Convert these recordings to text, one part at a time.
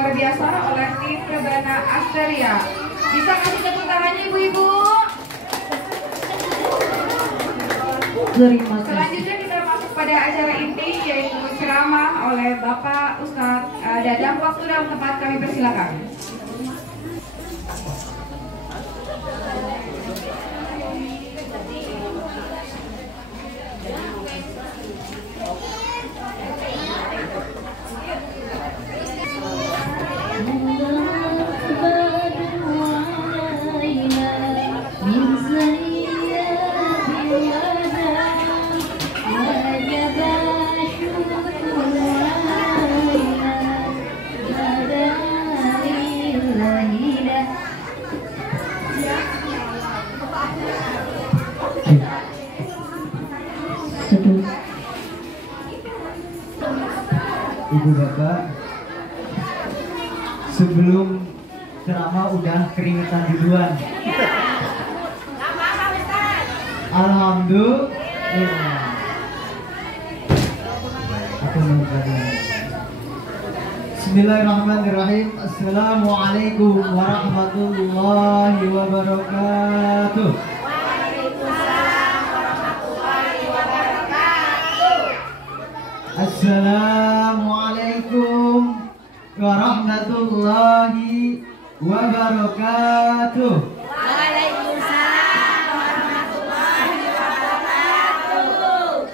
luar biasa oleh tim Rebana Asteria. Bisa kasih tepuk tangannya ibu-ibu? Terima kasih. Selanjutnya kita masuk pada acara inti yaitu ceramah oleh Bapak Ustadz Dadang. Waktu dan tempat kami persilakan. Ibu bapak, sebelum ceramah udah keringetan duluan. Alhamdulillah. Aku mengucapkan Bismillahirrahmanirrahim. Assalamualaikum warahmatullahi wabarakatuh. Assalamualaikum warahmatullahi wabarakatuh. Waalaikumsalam warahmatullahi wabarakatuh.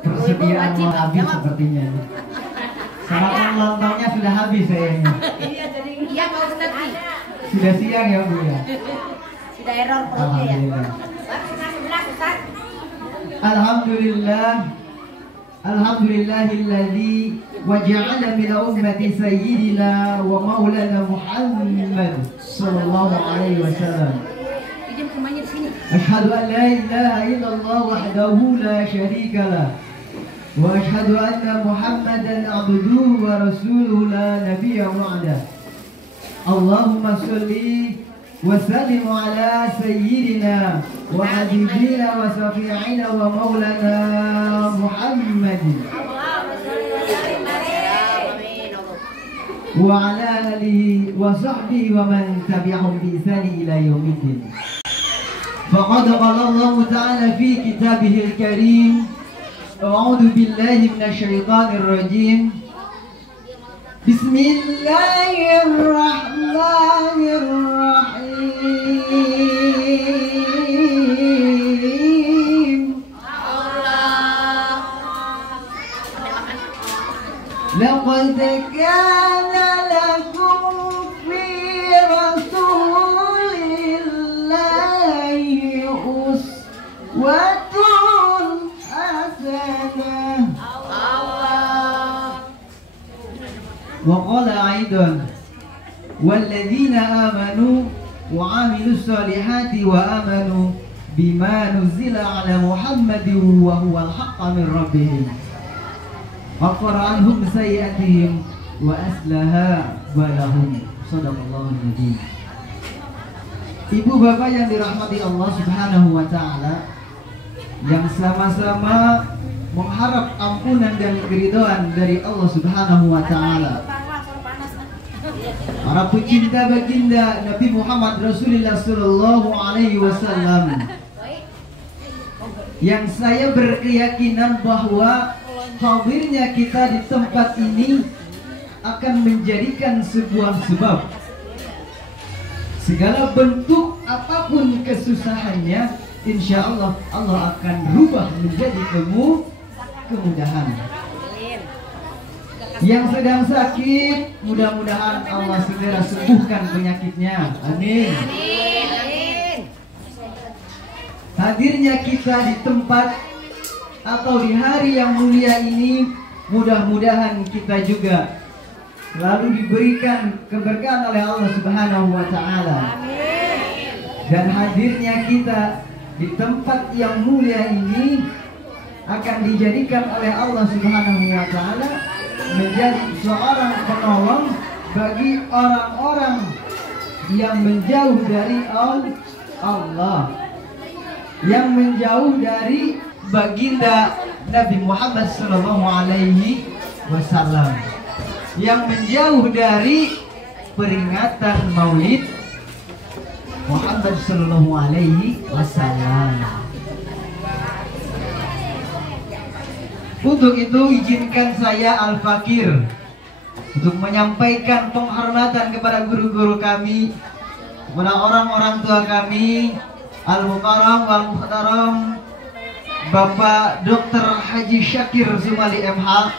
Persediaan mau habis sepertinya. Sarapan ulang tahunnya sudah habis kayaknya. Iya, jadi iya Pak Ustadz. Sudah siang ya Bu ya. Sudah error perutnya ya. Alhamdulillah. Alhamdulillahilladzi waja'ala min ummati sayyidina wa maulana Muhammad sallallahu alaihi wasallam. Asyhadu an la ilaha illallah wahdahu la syarika lah wa asyhadu anna Muhammadan abduhu wa rasuluhu la nabiyya ba'da. Allahumma sholli wa sallim ala sayyidina wa habibina wa syafi'ina wa maulana Muhammad wa ala alihi wa sahbihi wa man tabi'ahum bi ihsani ila yaumiddin. Faqad qala Allah ta'ala fi kitabihil karim, a'udzu billahi minasy syaithanir rajim. Bismillahirrahmanirrahim. Laqad kana lakum fi rasulillahi uswatun hasanah. وقال أيضا والذين آمنوا وعملوا الصالحات وآمنوا بما نزل على محمد وهو الحق من ربهم غفر عنهم سيئاتهم وأصلح بالهم. Shadaqallahu al-Azim. Ibu bapak yang dirahmati Allah Subhanahu wa taala, yang sama-sama mengharap ampunan dan keridhaan dari Allah Subhanahu wa taala. Para pecinta baginda Nabi Muhammad Rasulullah sallallahu alaihi wasallam, yang saya berkeyakinan bahwa hadirnya kita di tempat ini akan menjadikan sebuah sebab. Segala bentuk apapun kesusahannya, insya Allah Allah akan rubah menjadi kemudahan. Yang sedang sakit, mudah-mudahan Allah segera sembuhkan penyakitnya. Amin. Hadirnya kita di tempat atau di hari yang mulia ini, mudah-mudahan kita juga selalu diberikan keberkahan oleh Allah Subhanahu wa taala. Dan hadirnya kita di tempat yang mulia ini akan dijadikan oleh Allah Subhanahu wa taala menjadi seorang penolong bagi orang-orang yang menjauh dari Allah, yang menjauh dari baginda Nabi Muhammad sallallahu alaihi wasallam. yang menjauh dari peringatan Maulid Muhammad sallallahu alaihi wasallam. Untuk itu izinkan saya Al-Fakir untuk menyampaikan penghormatan kepada guru-guru kami, kepada orang-orang tua kami, Al-Mukarram wal Muhtaram Bapak Dr. Haji Syakir Sumali MH,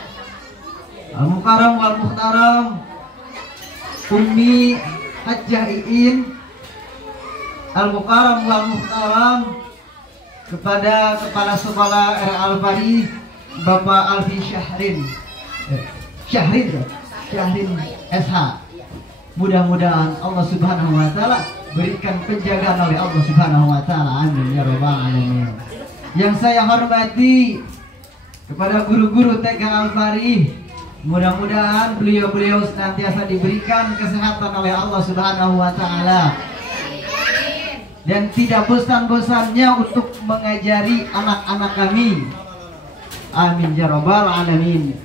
Al-Mukarram wal Muhtaram Ummi Hajjah Iin, Al-Mukarram wal Muhtaram kepada Kepala Sekolah R. Al-Fari Bapak Alfi Syahrin SH. Mudah-mudahan Allah Subhanahu wa taala berikan penjagaan oleh Allah Subhanahu wa taala. Amin ya rabbal alamin. Yang saya hormati kepada guru-guru TK Al-Fari, mudah-mudahan beliau-beliau senantiasa diberikan kesehatan oleh Allah Subhanahu wa taala dan tidak bosan-bosannya untuk mengajari anak-anak kami. Amin ya rabbal alamin.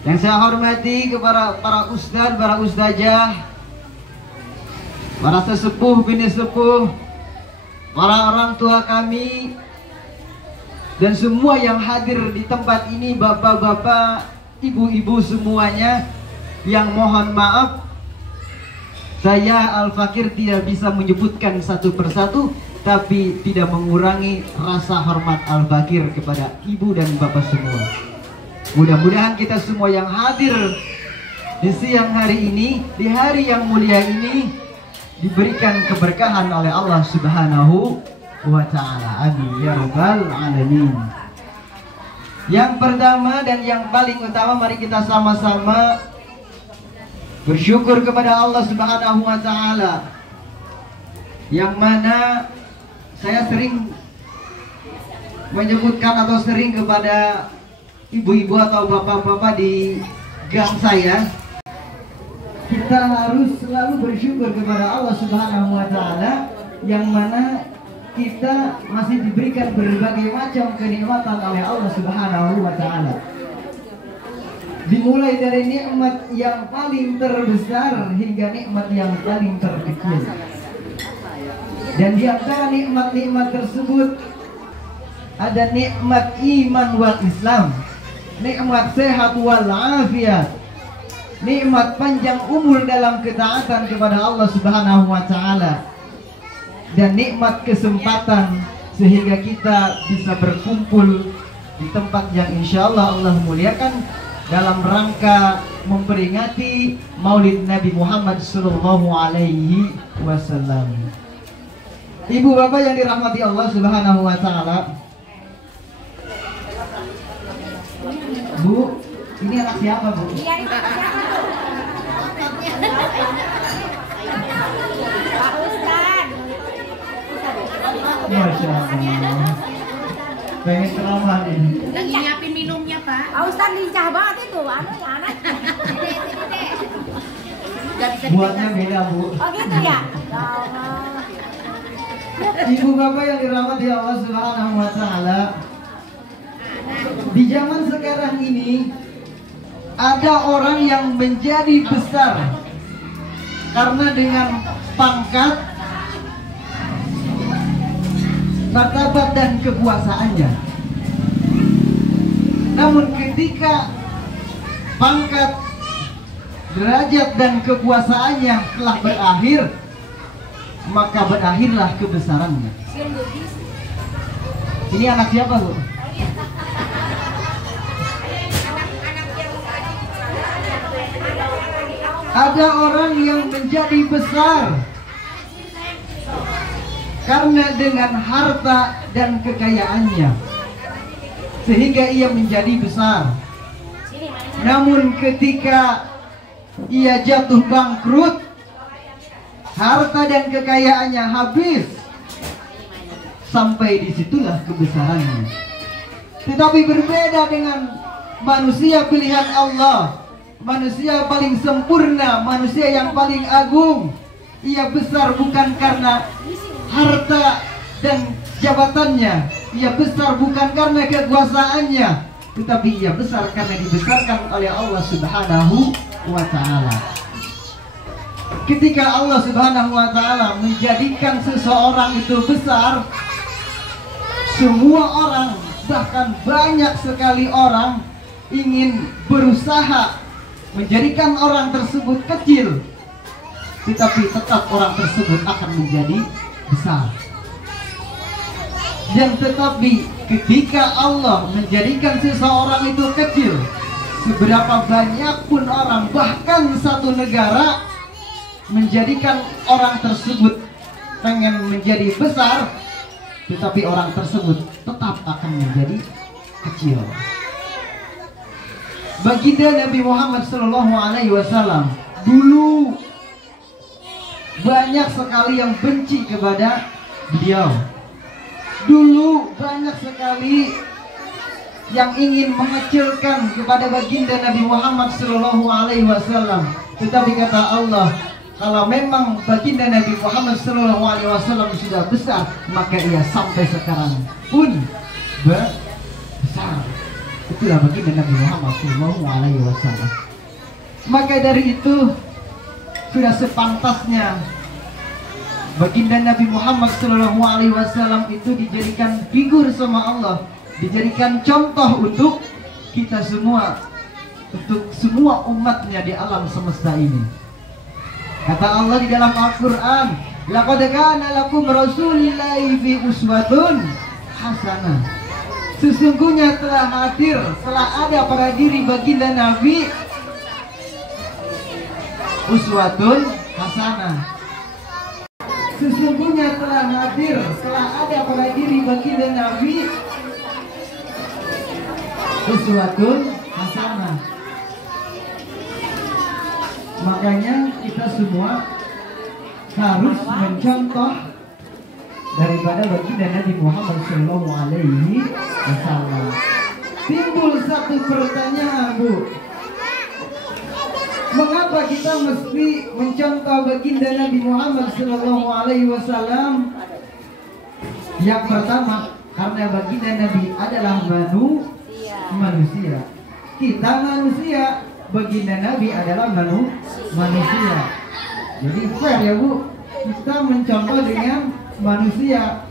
Yang saya hormati kepada para ustadz, para ustazah, para sesepuh, bini sepuh, para orang tua kami, dan semua yang hadir di tempat ini, bapak-bapak, ibu-ibu semuanya, yang mohon maaf saya Al-Fakir tidak bisa menyebutkan satu persatu, tapi tidak mengurangi rasa hormat Al-Fakir kepada ibu dan bapak semua. Mudah-mudahan kita semua yang hadir di siang hari ini, di hari yang mulia ini, diberikan keberkahan oleh Allah Subhanahu wa ta'ala. Amin ya rabbal alamin. Yang pertama dan yang paling utama, mari kita sama-sama bersyukur kepada Allah Subhanahu wa ta'ala, yang mana saya sering menyebutkan atau sering kepada ibu-ibu atau bapak-bapak di gang saya, kita harus selalu bersyukur kepada Allah Subhanahu wa ta'ala, yang mana kita masih diberikan berbagai macam kenikmatan oleh Allah Subhanahu wa ta'ala. Dimulai dari nikmat yang paling terbesar hingga nikmat yang paling terkecil. Dan di antara nikmat-nikmat tersebut ada nikmat iman wal Islam, nikmat sehat wal afiat, nikmat panjang umur dalam ketaatan kepada Allah Subhanahu wa ta'ala, dan nikmat kesempatan sehingga kita bisa berkumpul di tempat yang insya Allah Allah muliakan dalam rangka memperingati Maulid Nabi Muhammad sallallahu alaihi wasallam. Ibu bapak yang dirahmati Allah Subhanahu wa ta'ala, Bu, ini anak siapa, Bu? Iya, ini anak siapa, Bu? Pak Ustadz. Masya Allah, pengen ceramah ini. Lagi nyiapin minumnya, Pak. Pak Ustadz lincah banget itu, anak. Buatnya beda, Bu. Oh gitu ya? Ibu bapak yang dirahmati Allah Subhanahu wa ta'ala, di zaman sekarang ini ada orang yang menjadi besar karena dengan pangkat, martabat dan kekuasaannya. Namun ketika pangkat, derajat dan kekuasaannya telah berakhir, maka berakhirlah kebesarannya. Ini anak siapa, Bu? Ada orang yang menjadi besar karena dengan harta dan kekayaannya, sehingga ia menjadi besar. Namun ketika ia jatuh bangkrut, harta dan kekayaannya habis, sampai disitulah kebesarannya. Tetapi berbeda dengan manusia pilihan Allah, manusia paling sempurna, manusia yang paling agung. Ia besar bukan karena harta dan jabatannya, ia besar bukan karena kekuasaannya, tetapi ia besar karena dibesarkan oleh Allah Subhanahu wa ta'ala. Ketika Allah Subhanahu wa ta'ala menjadikan seseorang itu besar, semua orang, bahkan banyak sekali orang ingin berusaha menjadikan orang tersebut kecil, tetapi tetap orang tersebut akan menjadi besar. Dan tetapi ketika Allah menjadikan seseorang itu kecil, seberapa banyak pun orang, bahkan satu negara menjadikan orang tersebut pengen menjadi besar, tetapi orang tersebut tetap akan menjadi kecil. Baginda Nabi Muhammad SAW dulu banyak sekali yang benci kepada beliau. Dulu banyak sekali yang ingin mengecilkan kepada baginda Nabi Muhammad SAW. Tetapi kata Allah, kalau memang baginda Nabi Muhammad SAW sudah besar, maka ia sampai sekarang pun besar. Itulah baginda Nabi Muhammad SAW. Maka dari itu sudah sepantasnya baginda Nabi Muhammad SAW itu dijadikan figur sama Allah, dijadikan contoh untuk kita semua, untuk semua umatnya di alam semesta ini. Kata Allah di dalam Al-Quran, laqad kana lakum rasulillahi fi uswatun hasanah. Sesungguhnya telah hadir, telah ada pada diri baginda Nabi uswatun hasanah. Sesungguhnya telah hadir, telah ada pada diri baginda Nabi uswatun hasanah. Makanya kita semua harus mencontoh daripada baginda Nabi Muhammad SAW. Timbul satu pertanyaan, Bu. Mengapa kita mesti mencontoh baginda Nabi Muhammad SAW? Yang pertama, karena baginda Nabi adalah manusia. Kita manusia, baginda Nabi adalah manusia. Jadi fair ya, Bu. Kita mencontoh dengan manusia.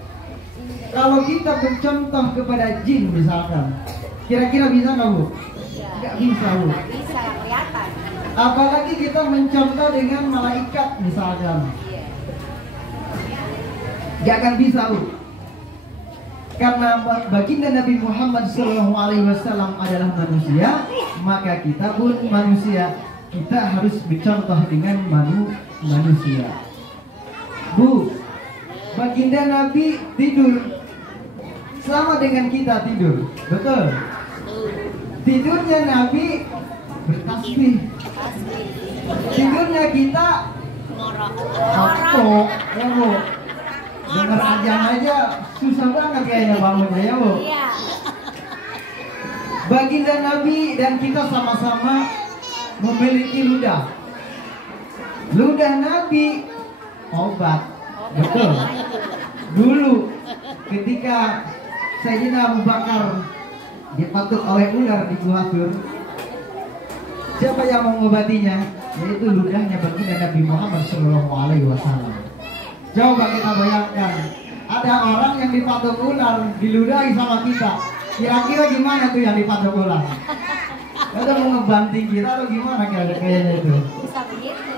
Kalau kita mencontoh kepada jin misalkan, kira-kira bisa nggak, Bu? Nggak bisa, Bu. Bisa kelihatan. Apalagi kita mencontoh dengan malaikat misalkan, nggak akan bisa, Bu. Karena baginda Nabi Muhammad SAW adalah manusia, maka kita pun manusia. Kita harus mencontoh dengan manusia. Bu, baginda Nabi tidur sama dengan kita tidur, betul? Tidurnya Nabi bertasbih, tidurnya kita ngorok, ya, Bu. Dengar aja susah banget kayaknya bangunnya, ya, Bu. Baginda Nabi dan kita sama-sama memiliki ludah. Ludah Nabi obat, betul. Dulu ketika Sayyidina Abu Bakar dipatuk oleh ular di Gua Tur, siapa yang mengobatinya? Yaitu ludahnya baginda Nabi Muhammad SAW. Coba kita bayangkan, ada orang yang dipatuk ular diludahi sama kita. Kira-kira gimana tuh yang dipatuk ular? Ada mau ngebanting kita atau gimana kayaknya itu? Bisa begitu.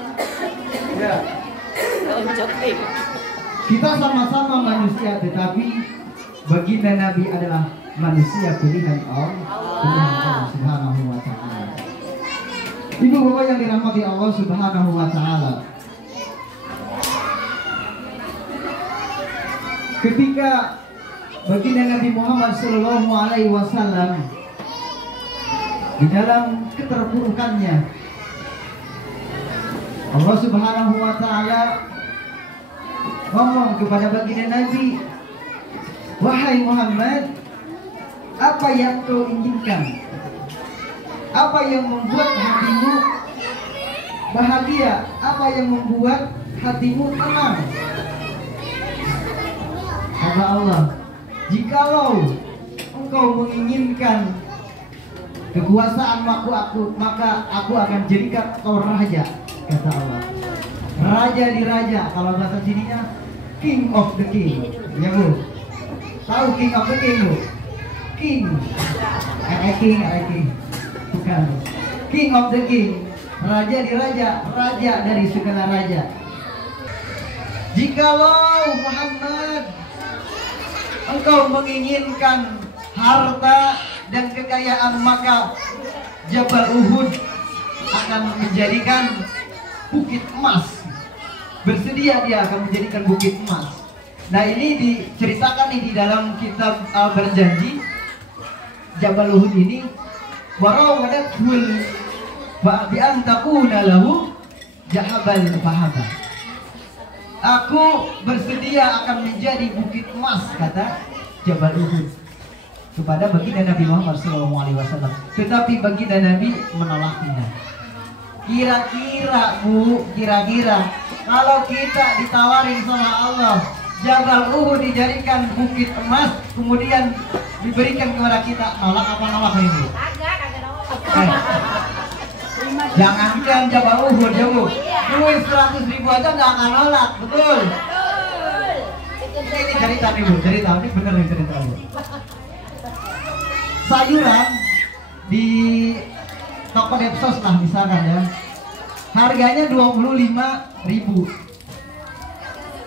Ya. Kita sama-sama manusia, tetapi baginda Nabi adalah manusia pilihan Allah Subhanahu wa ta'ala. Ibu bapak yang dirahmati Allah Subhanahu wa ta'ala, ketika baginda Nabi Muhammad SAW di dalam keterpurukannya, Allah Subhanahu wa ta'ala ngomong kepada baginda Nabi, wahai Muhammad, apa yang kau inginkan? Apa yang membuat hatimu bahagia? Apa yang membuat hatimu tenang? Kata Allah, jikalau engkau menginginkan kekuasaan maka aku akan jadikan kau raja, kata Allah. Raja di raja, kalau bahasa sininya king of the king, ya Bu. Tahu king of the king Bu? King, king, bukan. King of the king, raja di raja, raja dari segala raja. Jikalau Muhammad engkau menginginkan harta dan kekayaan, maka Jabal Uhud akan menjadikan bukit emas. Bersedia dia akan menjadikan bukit emas. Nah, ini diceritakan nih di dalam kitab Berjanji. Jabal Uhud ini warawadatul bi an takuna lahu jahabal fahaba. Aku bersedia akan menjadi bukit emas, kata Jabal Uhud kepada baginda Nabi Muhammad SAW. Tetapi baginda Nabi menolaknya. Kira-kira Bu, kira-kira kalau kita ditawarin sama Allah Jabal Uhud dijadikan bukit emas, kemudian diberikan kepada kita, nolak apa nolak ini? Jangankan Jabal Uhud ya Bu, duit 100.000 aja nggak akan nolak, betul? Ini cerita nih Bu, cerita ini bener nih cerita Bu. Sayuran di toko Depsos lah misalkan ya, harganya 25.000.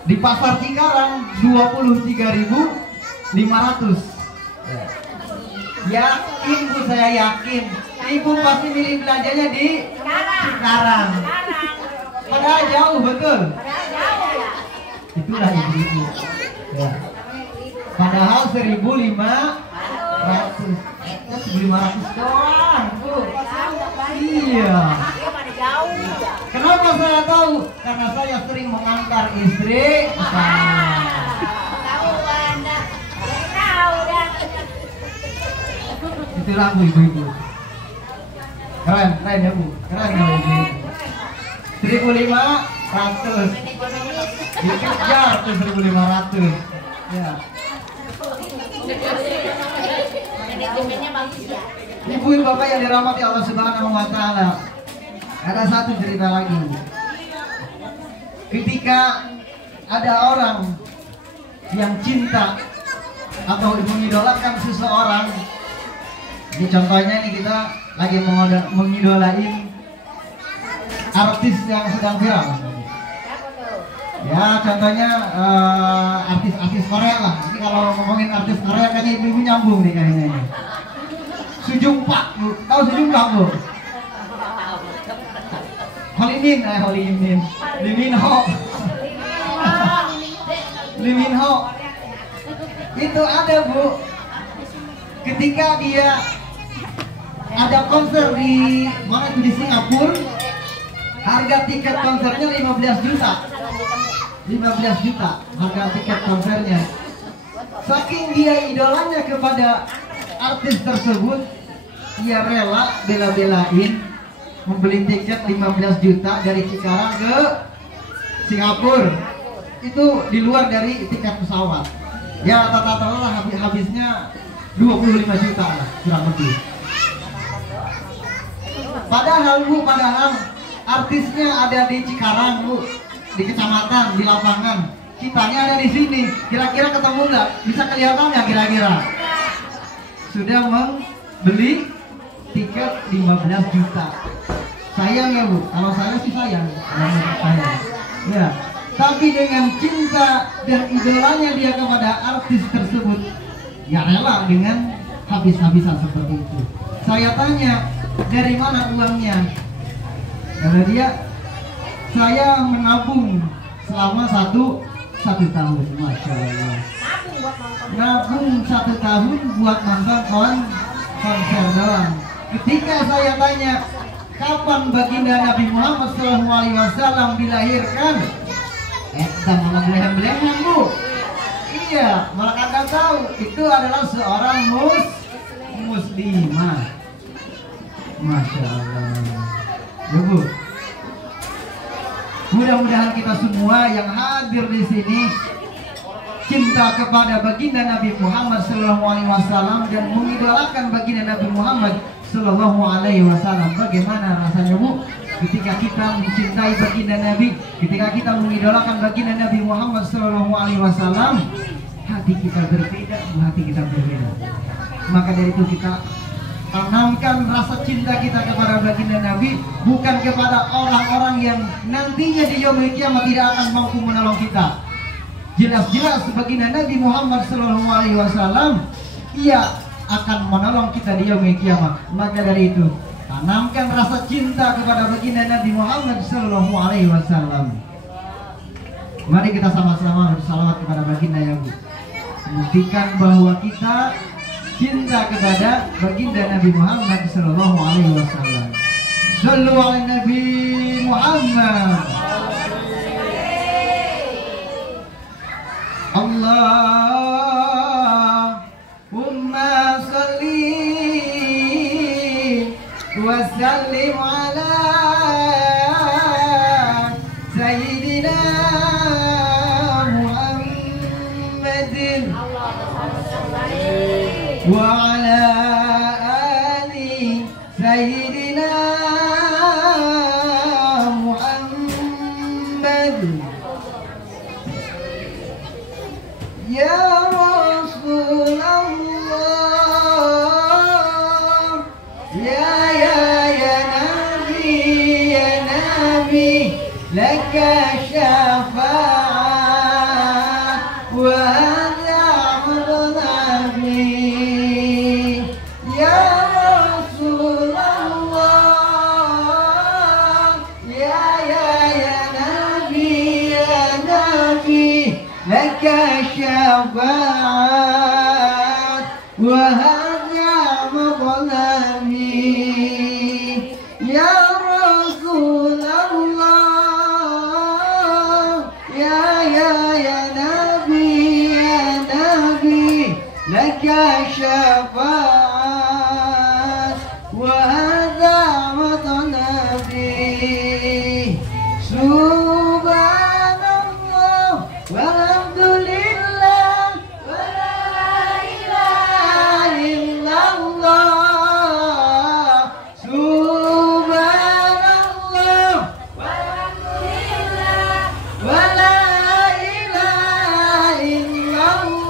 Di pasar Cikarang 23.500. Yakin Bu, saya yakin Ibu pasti milih belanjanya di Cikarang. Padahal jauh, betul? Itulah ibu-ibu ya. Padahal 1.500 doang Bu. Iya. Kenapa saya tahu? Karena saya sering mengantar istri. Itulah Bu, ibu-ibu. Keren ya Bu, keren ya ibu-ibu. 1.500 dikejar tuh 1.500 ya. Ibu bapak yang dirahmati Allah Subhanahu wa Ta'ala, ada satu cerita lagi. Ketika ada orang yang cinta atau mengidolakan seseorang, ini contohnya nih, kita lagi mengidolain artis yang sedang viral. Ya contohnya artis Korea lah. Ini kalau ngomongin artis Korea kan ibu nyambung nih kayaknya ini. Sujung Pak, Bu. Tahu Sujung Pak Bu? Lee Min Ho. Itu ada Bu. Ketika dia ada konser di mana itu, di Singapura, harga tiket konsernya 15 juta. 15 juta harga tiket konsernya. Saking dia idolanya kepada artis tersebut, ia rela bela-belain membeli tiket 15 juta dari Cikarang ke Singapura. Itu di luar dari tiket pesawat. Ya rata-rata habisnya 25 juta lah kurang lebih. Padahal Bu, artisnya ada di Cikarang Bu, di kecamatan, di lapangan. Kitanya ada di sini. Kira-kira ketemu nggak? Bisa kelihatan nggak kira-kira? Sudah membeli tiket 15 juta. Sayang ya Bu, kalau saya sih sayang. Ya, tapi dengan cinta dan idolanya dia kepada artis tersebut, ya rela dengan habis-habisan seperti itu. Saya tanya, dari mana uangnya? Karena dia, saya menabung selama satu tahun, Masya Allah. Nabung 1 tahun buat nonton konser doang. Ketika saya tanya, kapan baginda Nabi Muhammad SAW dilahirkan? Kita malah belehan-belehan Bu. Iya, malah kagak tahu itu adalah seorang muslimah. Masya Allah. Ya Bu, mudah-mudahan kita semua yang hadir di sini cinta kepada baginda Nabi Muhammad SAW dan mengidolakan baginda Nabi Muhammad Sallallahu Alaihi Wasallam. Bagaimana rasanya Bu ketika kita mencintai baginda Nabi, ketika kita mengidolakan baginda Nabi Muhammad Sallallahu Alaihi Wasallam, hati kita berbeda, hati kita berbeda. Maka dari itu kita tanamkan rasa cinta kita kepada baginda Nabi, bukan kepada orang-orang yang nantinya di yaumul kiamat tidak akan mampu menolong kita. Jelas-jelas baginda Nabi Muhammad Sallallahu Alaihi Wasallam, ia akan menolong kita di yaumul kiamat. Maka dari itu tanamkan rasa cinta kepada baginda Nabi Muhammad Sallallahu Alaihi Wasallam. Mari kita sama-sama bersalawat kepada baginda ya Bu. Buktikan bahwa kita cinta kepada baginda Nabi Muhammad Sallallahu Alaihi Wasallam. Sallu ala Nabi Muhammad. Allahumma salli wa sallim ala Sayyidina Muhammadin wa ala ali Sayyidina Muhammad. Ya Rasulullah, ya Nabi, laka syafa'at wa hadha amru Nabi. Ya Rasulullah, ya Nabi, laka syafa'at wa hadha madlami. Ya Rasulullah, ya Nabi, laka syafa'at wa hadha madlami. Subhanallah walhamdulillah wa la ilaha illallah. Subhanallah walhamdulillah wa la ilaha illallah.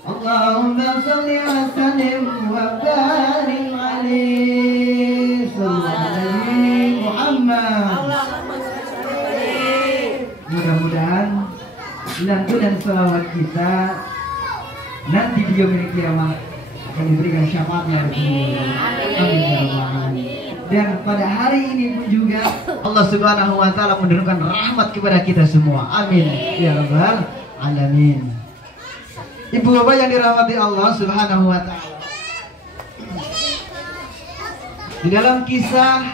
Allahumma salli wa sallim wa barik alaihi sallallahu Muhammad. Mudah-mudahan lantunan salawat kita nanti di yaumil kiamat akan diberikan syafaatnya. Amin. Dan pada hari ini pun juga Allah Subhanahu wa taala menurunkan rahmat kepada kita semua. Amin ya rabbal alamin. Ibu bapak yang dirahmati Allah Subhanahu wa taala, di dalam kisah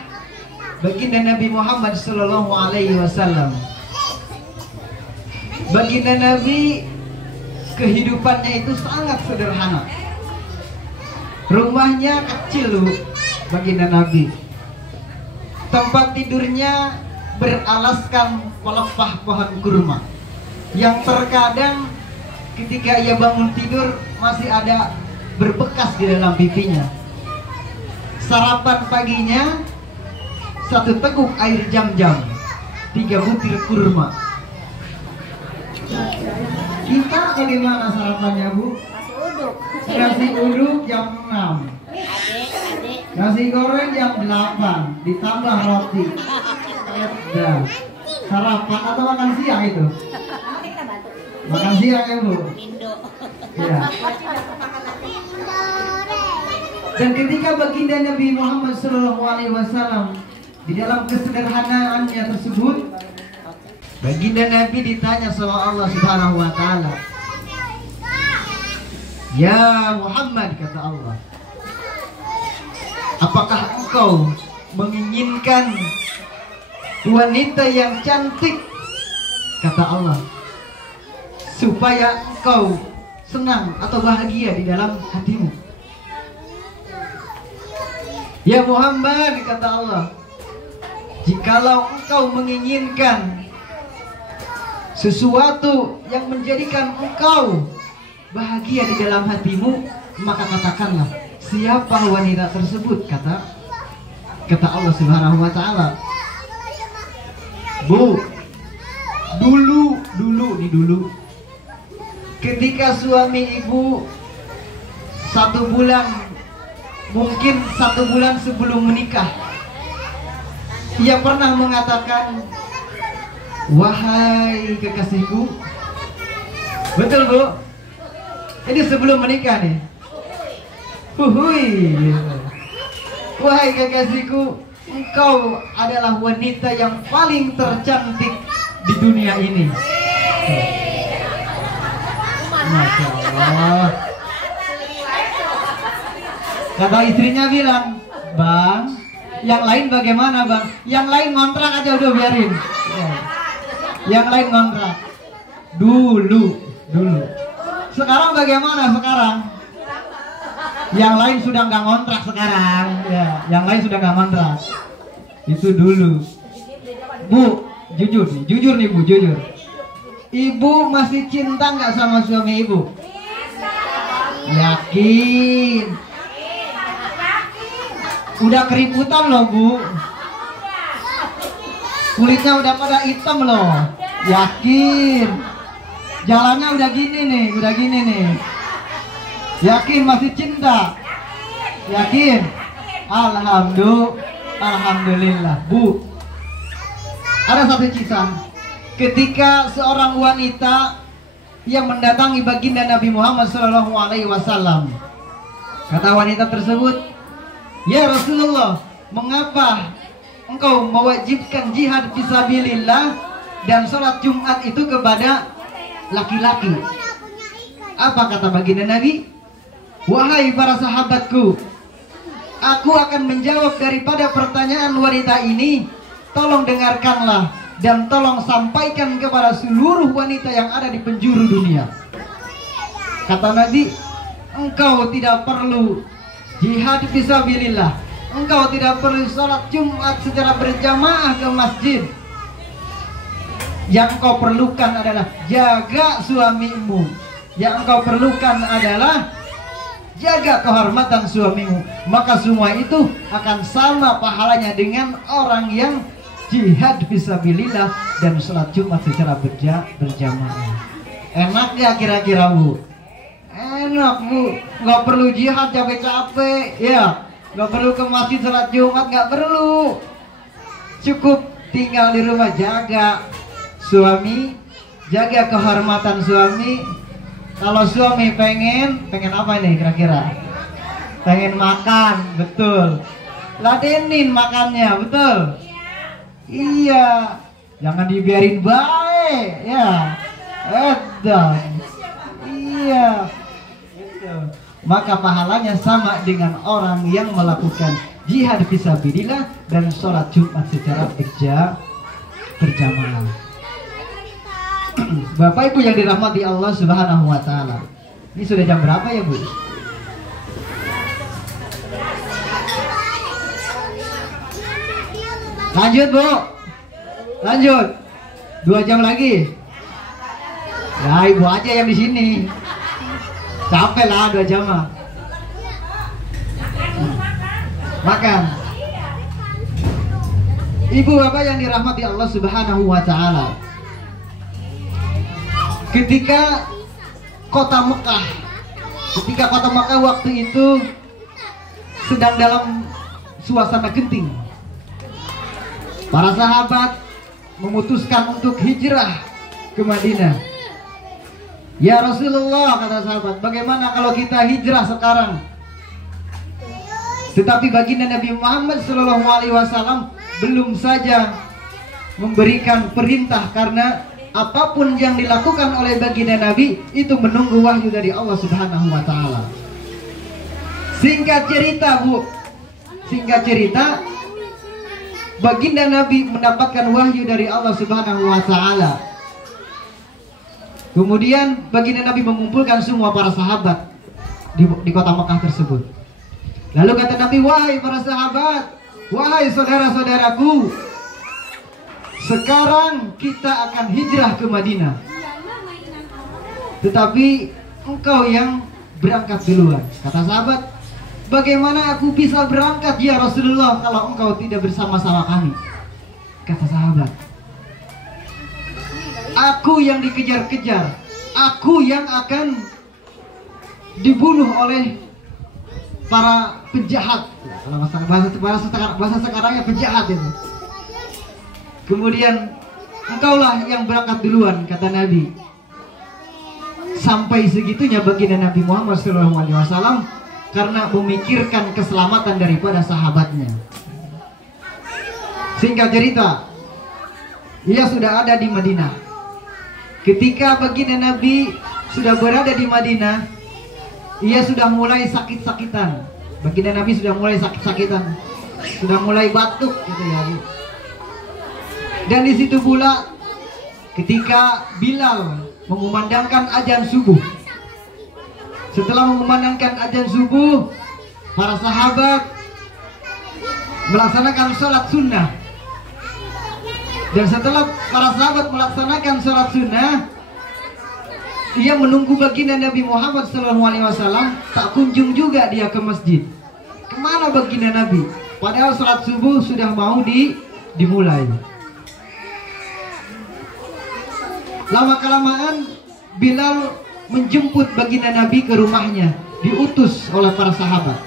baginda Nabi Muhammad sallallahu alaihi wasallam, baginda Nabi kehidupannya itu sangat sederhana. Rumahnya kecil loh baginda Nabi. Tempat tidurnya beralaskan pelepah pohon kurma yang terkadang ketika ia bangun tidur masih ada berbekas di dalam pipinya. Sarapan paginya 1 teguk air jam-jam, 3 butir kurma. Kita bagaimana sarapannya Bu? Nasi uduk jam 6, nasi goreng jam 8, ditambah roti. Nah, sarapan atau makan siang itu? Makan siang ya Bu? Ya. Dan ketika baginda Nabi Muhammad SAW di dalam kesederhanaannya tersebut, baginda Nabi ditanya sama Allah Subhanahu wa taala, "Ya Muhammad," kata Allah, "apakah engkau menginginkan wanita yang cantik?" Kata Allah, "supaya engkau senang atau bahagia di dalam hatimu? Ya Muhammad, kata Allah, jikalau engkau menginginkan sesuatu yang menjadikan engkau bahagia di dalam hatimu, maka katakanlah siapa wanita tersebut, kata Allah Subhanahu wa taala. Bu, dulu ketika suami ibu 1 bulan, mungkin 1 bulan sebelum menikah, ia pernah mengatakan, wahai kekasihku. Betul Bu? Ini sebelum menikah nih. Wahai kekasihku, engkau adalah wanita yang paling tercantik di dunia ini. Masya Allah. Kata istrinya bilang, bang, yang lain bagaimana bang? Yang lain ngontrak aja udah biarin. Yang lain ngontrak. Dulu. Sekarang bagaimana sekarang? Yang lain sudah nggak ngontrak sekarang. Ya, yang lain sudah nggak ngontrak. Itu dulu. Bu, jujur nih Bu, jujur. Ibu masih cinta nggak sama suami ibu? Yakin? Udah keributan loh Bu. Kulitnya udah pada hitam loh. Yakin? Jalannya udah gini nih. Yakin masih cinta? Yakin? Alhamdulillah Bu. Ada satu kisah ketika seorang wanita yang mendatangi baginda Nabi Muhammad SAW. Kata wanita tersebut, ya Rasulullah, mengapa engkau mewajibkan jihad fisabilillah dan sholat Jumat itu kepada laki-laki? Apa kata baginda Nabi? Wahai para sahabatku, aku akan menjawab daripada pertanyaan wanita ini. Tolong dengarkanlah dan tolong sampaikan kepada seluruh wanita yang ada di penjuru dunia. Kata Nabi, engkau tidak perlu jihad fisabilillah, engkau tidak perlu sholat Jumat secara berjamaah ke masjid. Yang kau perlukan adalah jaga suamimu. Yang engkau perlukan adalah jaga kehormatan suamimu. Maka semua itu akan sama pahalanya dengan orang yang jihad fisabilillah dan sholat Jumat secara berjamaah. Enak ya kira-kira Bu? Enak Bu, nggak perlu jihad capek-capek ya, nggak perlu ke masjid sholat Jumat, nggak perlu. Cukup tinggal di rumah, jaga suami, jaga kehormatan suami. Kalau suami pengen apa nih kira-kira? Pengen makan, betul. Ladenin makannya, betul. Iya, jangan dibiarin baik ya. Edan. Iya. Gitu. Maka pahalanya sama dengan orang yang melakukan jihad fisabilillah dan sholat Jumat secara berjamaah. Bapak Ibu yang dirahmati Allah Subhanahu wa taala. Ini sudah jam berapa ya, Bu? Lanjut, Bu. Lanjut. 2 jam lagi. Ya, Ibu aja yang di sini. Capek lah 2 jam mah. Makan. Ibu bapak yang dirahmati Allah Subhanahu wa taala. Ketika kota Mekah waktu itu sedang dalam suasana genting, para sahabat memutuskan untuk hijrah ke Madinah. Ya Rasulullah, kata sahabat, bagaimana kalau kita hijrah sekarang? Tetapi baginda Nabi Muhammad SAW belum saja memberikan perintah, karena apapun yang dilakukan oleh baginda Nabi itu menunggu wahyu dari Allah Subhanahu wa taala. Singkat cerita, Bu. Singkat cerita, baginda Nabi mendapatkan wahyu dari Allah Subhanahu wa taala. Kemudian baginda Nabi mengumpulkan semua para sahabat di kota Mekah tersebut. Lalu kata Nabi, wahai para sahabat, wahai saudara-saudaraku, sekarang kita akan hijrah ke Madinah. Tetapi engkau yang berangkat duluan. Kata sahabat, bagaimana aku bisa berangkat ya Rasulullah kalau engkau tidak bersama-sama kami? Kata sahabat, aku yang dikejar-kejar, aku yang akan dibunuh oleh para penjahat. Kalau bahasa sekarangnya penjahat itu. Kemudian engkaulah yang berangkat duluan, kata Nabi. Sampai segitunya baginda Nabi Muhammad SAW karena memikirkan keselamatan daripada sahabatnya. Singkat cerita, ia sudah ada di Madinah. Ketika baginda Nabi sudah berada di Madinah, ia sudah mulai sakit-sakitan. Baginda Nabi sudah mulai sakit-sakitan, sudah mulai batuk gitu ya. Dan di situ pula ketika Bilal mengumandangkan azan subuh. Setelah mengumandangkan azan subuh, para sahabat melaksanakan sholat sunnah. Dan setelah para sahabat melaksanakan sholat sunnah, ia menunggu baginda Nabi Muhammad SAW. Tak kunjung juga dia ke masjid. Kemana baginda Nabi? Padahal sholat subuh sudah mau dimulai. Lama-kelamaan Bilal menjemput baginda Nabi ke rumahnya, diutus oleh para sahabat.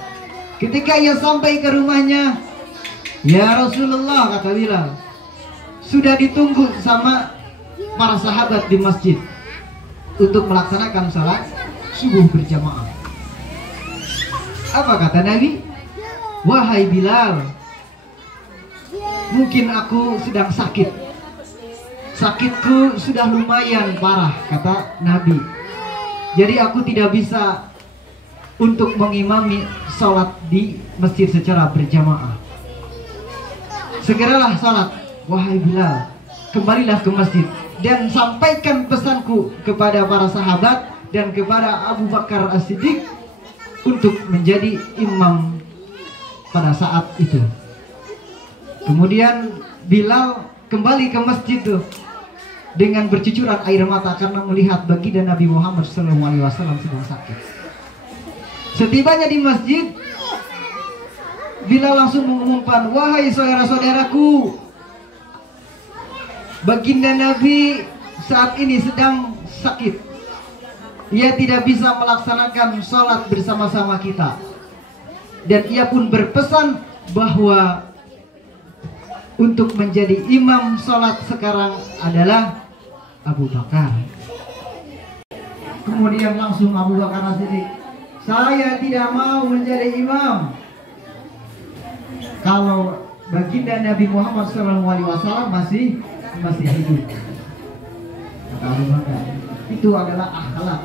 Ketika ia sampai ke rumahnya, ya Rasulullah, kata Bilal, sudah ditunggu sama para sahabat di masjid untuk melaksanakan sholat subuh berjamaah. Apa kata Nabi? Wahai Bilal, mungkin aku sedang sakit. Sakitku sudah lumayan parah, kata Nabi. Jadi aku tidak bisa untuk mengimami sholat di masjid secara berjamaah. Segeralah sholat, wahai Bilal, kembalilah ke masjid dan sampaikan pesanku kepada para sahabat dan kepada Abu Bakar As-Siddiq untuk menjadi imam pada saat itu. Kemudian Bilal kembali ke masjid itu dengan bercucuran air mata karena melihat baginda Nabi Muhammad SAW sedang sakit. Setibanya di masjid, Bilal langsung mengumumkan, wahai saudara-saudaraku, baginda Nabi saat ini sedang sakit. Ia tidak bisa melaksanakan sholat bersama-sama kita. Dan ia pun berpesan bahwa untuk menjadi imam sholat sekarang adalah Abu Bakar. Kemudian langsung Abu Bakar As-Siddiq, saya tidak mau menjadi imam kalau baginda Nabi Muhammad SAW masih hidup. Kata Abu Bakar, itu adalah akhlak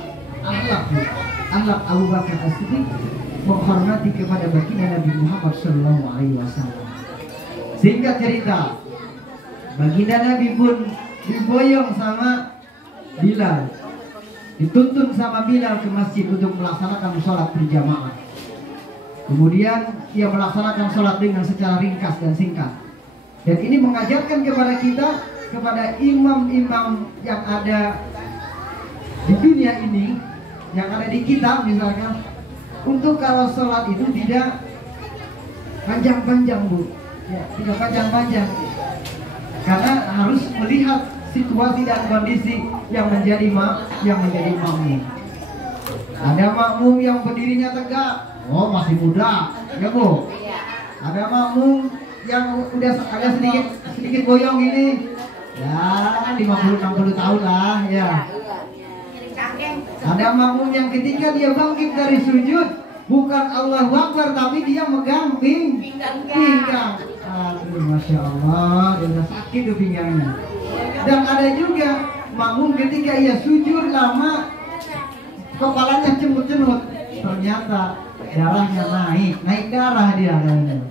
Abu Bakar As-Siddiq menghormati kepada baginda Nabi Muhammad SAW. Singkat cerita, baginda Nabi pun diboyong sama Bilal, dituntun sama Bilal ke masjid untuk melaksanakan sholat berjamaah. Kemudian ia melaksanakan sholat dengan secara ringkas dan singkat. Dan ini mengajarkan kepada kita, kepada imam-imam yang ada di dunia ini, yang ada di kita misalkan, untuk kalau sholat itu tidak panjang-panjang, Bu. Ya, tidak panjang-panjang, karena harus melihat situasi dan kondisi yang menjadi makmum. Ada makmum yang berdirinya tegak, oh masih muda, ya Bu. Ada makmum yang udah ada sedikit goyong ini, ya 50-60 tahun lah, ya. Ada makmum yang ketika dia bangkit dari sujud, bukan Allahu Akbar, tapi dia megang pinggang. Aduh, Masya Allah, dia udah sakit tuh pinggangnya. Dan ada juga makmum ketika ia sujud lama, kepalanya cenut-cenut, ternyata darahnya naik darah dia. Nah,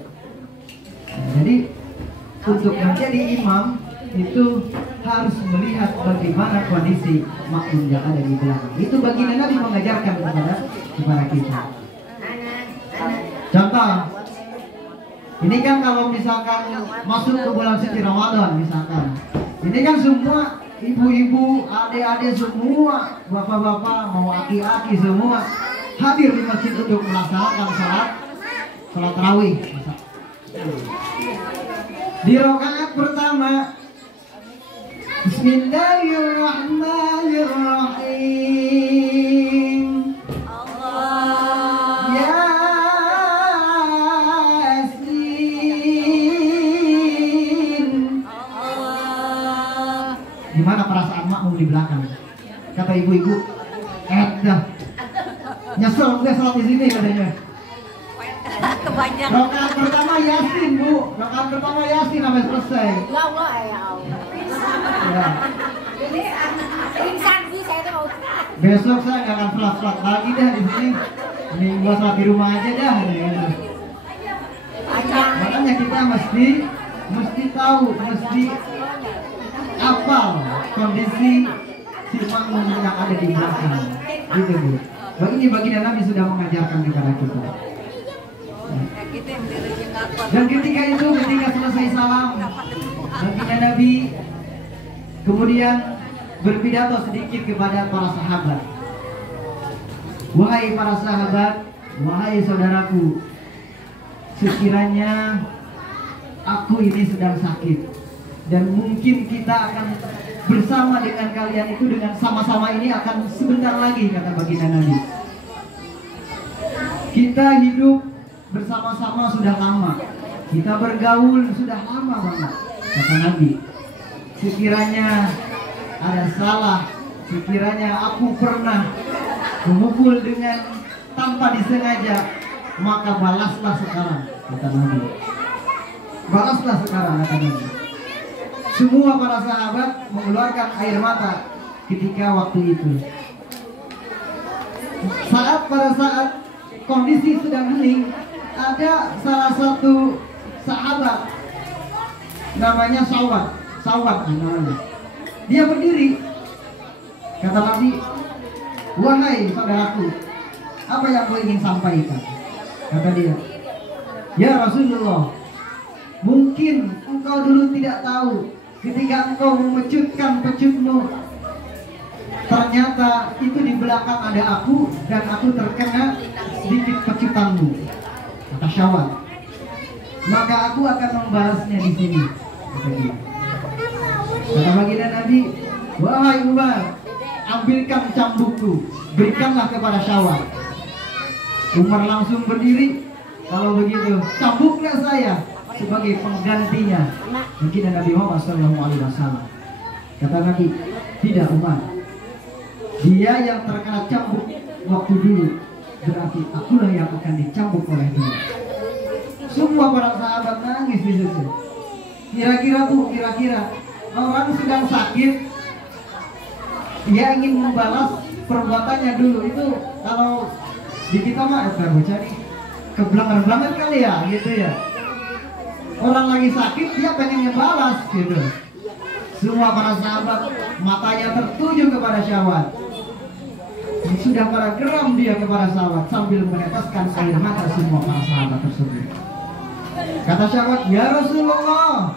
jadi untuk menjadi imam itu harus melihat bagaimana kondisi makmum yang ada di belakang. Itu baginda Nabi mengajarkan kepada kita. Contoh, ini kan kalau misalkan masuk ke bulan suci Ramadan misalkan, ini kan semua ibu-ibu, adik-adik semua, bapak-bapak, mau aki-aki semua hadir di masjid untuk melaksanakan salat tarawih. Di rakaat pertama, Bismillahirrahmanirrahim. Gimana perasaan makmum di belakang? Kata ibu-ibu, dah nyesel gue salat di sini katanya. Rakaat pertama Yasin, Bu. Rakaat pertama Yasin sampai selesai. Ya Allah, ya Allah. Ya. Pingsan sih saya tuh. Besok saya nggak akan salat lagi dah di sini. Ini gua salat di rumah aja dah. Makanya kita mesti tahu, mesti hafal kondisi si makmum yang ada di belakang. Gitu, Bu. Ini baginda Nabi sudah mengajarkan kepada kita. Dan ketika selesai salam, baginda Nabi kemudian berpidato sedikit kepada para sahabat. Wahai para sahabat, wahai saudaraku, sekiranya aku ini sedang sakit dan mungkin kita akan bersama dengan kalian itu dengan sama-sama ini akan sebentar lagi, kata baginda Nabi. Kita hidup bersama-sama sudah lama, kita bergaul sudah lama banget, kata Nabi. Sekiranya ada salah, sekiranya aku pernah memukul dengan tanpa disengaja, maka balaslah sekarang, kata Nabi. Balaslah sekarang, kata Nabi. Semua para sahabat mengeluarkan air mata ketika waktu itu. Pada saat kondisi sedang hening, ada salah satu sahabat namanya Sawat namanya. Dia berdiri, kata Nabi, wahai saudaraku, apa yang kau ingin sampaikan? Kata dia, ya Rasulullah, mungkin engkau dulu tidak tahu, ketika engkau memecutkan pecutmu, ternyata itu di belakang ada aku dan aku terkena sedikit pecutanmu, kata Syawal. Maka aku akan membalasnya di sini, kata dia. Kata baginda Nabi, wahai Umar, ambilkan cambukku, berikanlah kepada Syawal. Umar langsung berdiri, kalau begitu cambuklah saya sebagai penggantinya baginda Nabi Muhammad SAW. Kata Nabi, tidak Umar, dia yang terkena cambuk waktu dulu, berarti akulah yang akan dicambuk oleh dia. Semua para sahabat nangis di situ. Kira-kira orang sedang sakit, dia ingin membalas perbuatannya dulu. Itu kalau di kita mah bocah nih kebelangan banget kali ya, gitu ya. Orang lagi sakit dia pengen ngebalas gitu. Semua para sahabat matanya tertuju kepada Syawal. Sudah pada geram dia kepada Syawal sambil meneteskan air mata semua para sahabat tersebut. Kata Syawal, ya Rasulullah,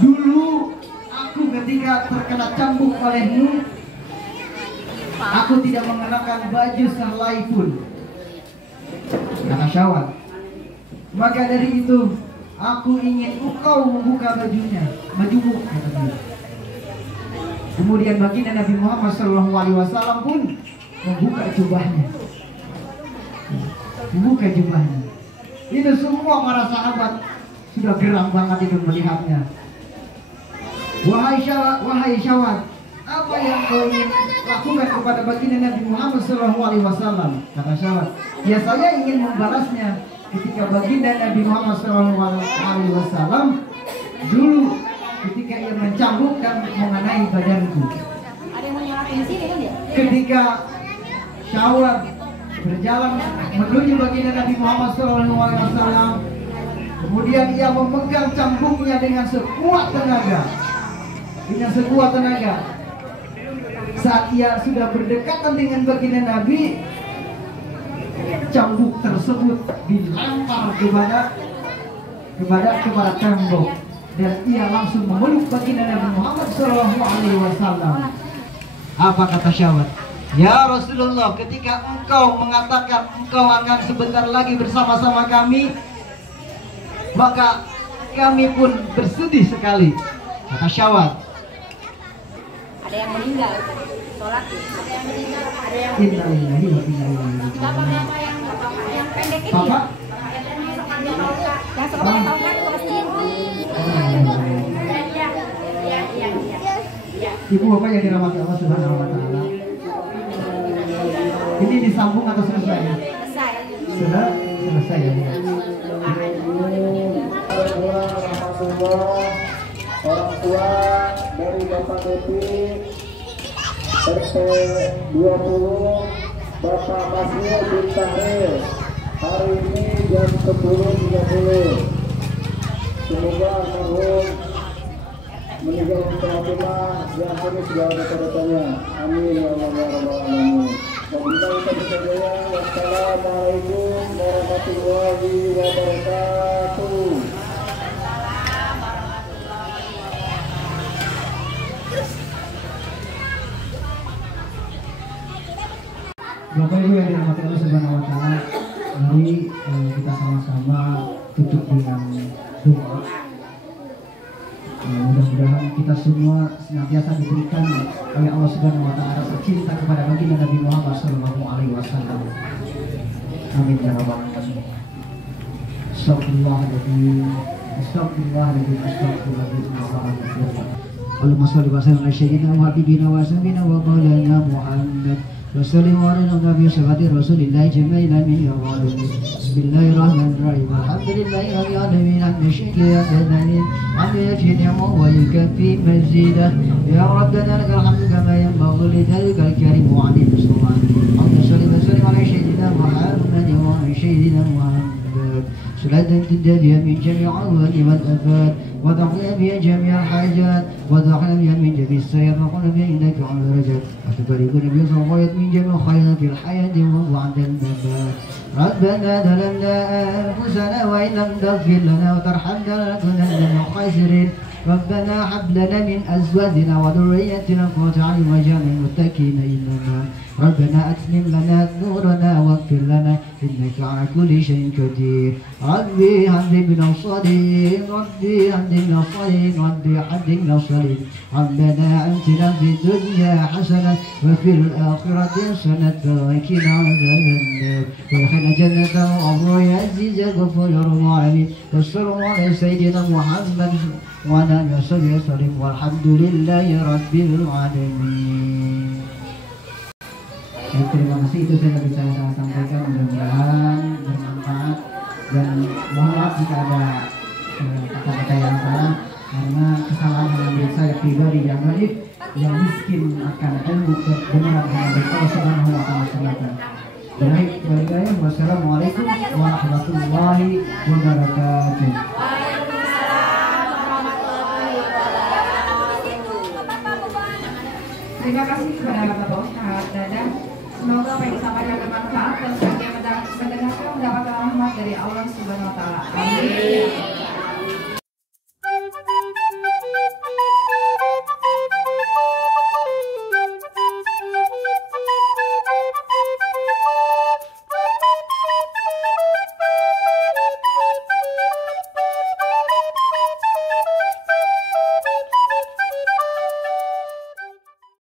dulu aku ketika terkena cambuk olehmu, aku tidak mengenakan baju sehelai pun. Kata Syawal, maka dari itu aku ingin engkau membuka bajumu, kata dia. Kemudian baginda Nabi Muhammad SAW pun membuka jubahnya. Itu semua para sahabat sudah geram banget itu melihatnya. Wahai Syawal, apa yang kau ingin lakukan kepada baginda Nabi Muhammad SAW? Kata Syawal, ya saya ingin membalasnya ketika baginda Nabi Muhammad SAW dulu ketika ia mencambuk dan mengenai badanku. Ada yang mau nyalain di sini kan ya? Ketika Syawal berjalan menuju baginda Nabi Muhammad SAW, kemudian ia memegang cambuknya dengan sekuat tenaga. dengan sekuat tenaga. Saat ia sudah berdekatan dengan baginda Nabi, cambuk tersebut dilempar kepada tembok, dan ia langsung memeluk baginda Nabi Muhammad SAW. Apa kata Syawat? Ya Rasulullah, ketika engkau mengatakan engkau akan sebentar lagi bersama-sama kami, maka kami pun bersedih sekali. Kata Syawat. Ada yang meninggal, sholat. Ada yang meninggal, ada yang Innalillahi wa inna ilaihi raji'un. bapak yang pendek ini. Bapak? Yang sekolah tahu kan ke masjid. Iya. Ibu bapak yang dirahmati Allah Subhanahu wa taala. Ini disambung atau selesai? Selesai. Sudah selesai ya. Orang tua dari Bapak Devi RT 20 Bapak Masnya bin Tahril hari ini jam 10.30. Semoga almarhum meninggal Fatimah yang kini sudah ada tanda-tandanya. Amin ya Allah ya Rabbal alamin. Dan kita berjaya. Wassalamualaikum warahmatullahi wabarakatuh. Bapak Ibu yang dirahmati Allah Subhanahu wa taala, mari kita sama-sama tutup dengan doa. Mudah-mudahan kita semua senantiasa diberikan oleh Allah Subhanahu wa taala rasa cinta kepada baginda Nabi Muhammad SAW. Amin ya rabbal alamin. Astagfirullahaladzim. Allahumma shalli wa sallim ala sayyidina wa habibina wa sayyidina wa maulana Muhammad. وسلم على النبي صفات رسول الله جميع من يوالون. بسم الله الرحمن الرحيم. الحمد لله رب العالمين عما شئت يا دليل عما يكفي نعمه ويكفي مزيده. يا ربنا لك الحمد كما ينبغي لذلك الكريم وعليم السلطان. اللهم صل وسلم على سيدنا محمد وعلى سيدنا محمد. صلاة تنتهي من جميع الأهوال والآفات وتقضي بها جميع الحاجات وتحرم بها من جميع السيئات وقل بها إنك على الرجاء وتباركون بها الغاية من جميع الخيرات في الحياة وبعد الممات. ربنا ظلمنا أنفسنا وإن لم تغفر لنا وترحمنا لنكونن من الخاسرين. ربنا هب لنا من أزواجنا وذريتنا قرة أعين واجعلنا للمتقين إماما. ربنا أتمم لنا نورنا واغفر لنا إنك على كل شيء قدير. ربي هدي من الصالحين ربي هدي من الصالحين ربي هدي من الصالحين. ربنا آتنا في الدنيا حسنة وفي الآخرة حسنة وقنا عذاب النار وادخلنا جنة وأبرار يا عزيز يا غفور يا رب العالمين. وصلى الله على سيدنا محمد وعلى آله وصحبه وسلم والحمد لله رب العالمين. Terima kasih, itu saya bisa sampaikan, mudah-mudahan bermanfaat dan mohon maaf jika ada kata-kata yang salah karena kesalahan yang saya pribadi yang miskin akan ilmu kebenaran hanya dari Allah Subhanahu wa taala. Baik, wassalamualaikum warahmatullahi wabarakatuh. Terima kasih kepada Bapak Ustaz Dadan. Semoga apa yang disampaikan bermanfaat dan sebagai mendengarkan mendapatkan rahmat dari Allah Subhanahu wa taala. Amin.